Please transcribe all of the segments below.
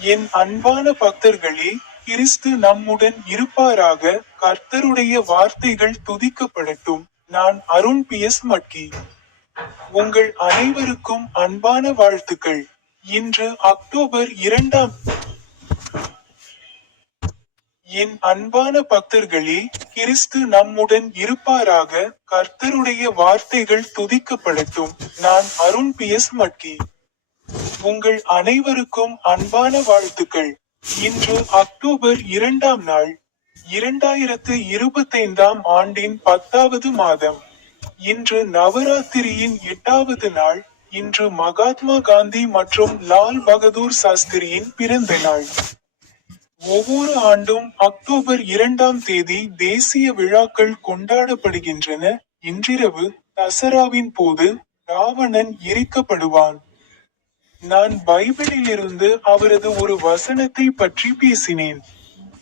என் அன்பான பக்தர்களே கிறிஸ்து நம்முடன் இருப்பாராக கர்த்தருடைய வார்த்தைகள் துதிக்கப்படட்டும். நான் அருண் பி. எஸ். மட்கி உங்கள் அனைவருக்கும் அன்பான வாழ்த்துக்கள். இன்று அக்டோபர் இரண்டாம் என் அன்பான பக்தர்களே கிறிஸ்து நம்முடன் இருப்பாராக கர்த்தருடைய வார்த்தைகள் துதிக்கப்படட்டும். நான் அருண் பி. எஸ். மட்கி உங்கள் அனைவருக்கும் அன்பான வாழ்த்துக்கள். இன்று அக்டோபர் இரண்டாம் நாள் இரண்டாயிரத்து இருபத்தைந்தாம் ஆண்டின் பத்தாவது மாதம். இன்று நவராத்திரியின் எட்டாவது நாள் இன்று மகாத்மா காந்தி மற்றும் லால் பகதூர் சாஸ்திரியின் பிறந்த நாள். ஒவ்வொரு ஆண்டும் அக்டோபர் இரண்டாம் தேதி தேசிய விழாக்கள் கொண்டாடப்படுகின்றன. இன்றிரவு தசராவின் போது ராவணன் எரிக்கப்படுவான். நான் பைபிளிலிருந்து அவரது ஒரு வசனத்தை பற்றி பேசினேன்.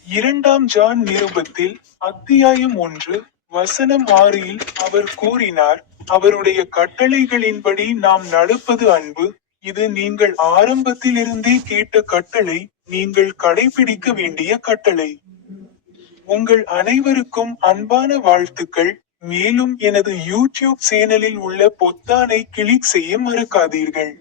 இரண்டாம் ஜான் நிருபத்தில் அத்தியாயம் ஒன்று வசனம் ஆறில் அவர் கூறினார் அவருடைய கட்டளைகளின்படி நாம் நடப்பது அன்பு. இது நீங்கள் ஆரம்பத்திலிருந்தே கேட்ட கட்டளை நீங்கள் கடைபிடிக்க வேண்டிய கட்டளை. உங்கள் அனைவருக்கும் அன்பான வாழ்த்துக்கள். மேலும் எனது யூடியூப் சேனலில் உள்ள பொத்தானை கிளிக் செய்ய மறக்காதீர்கள்.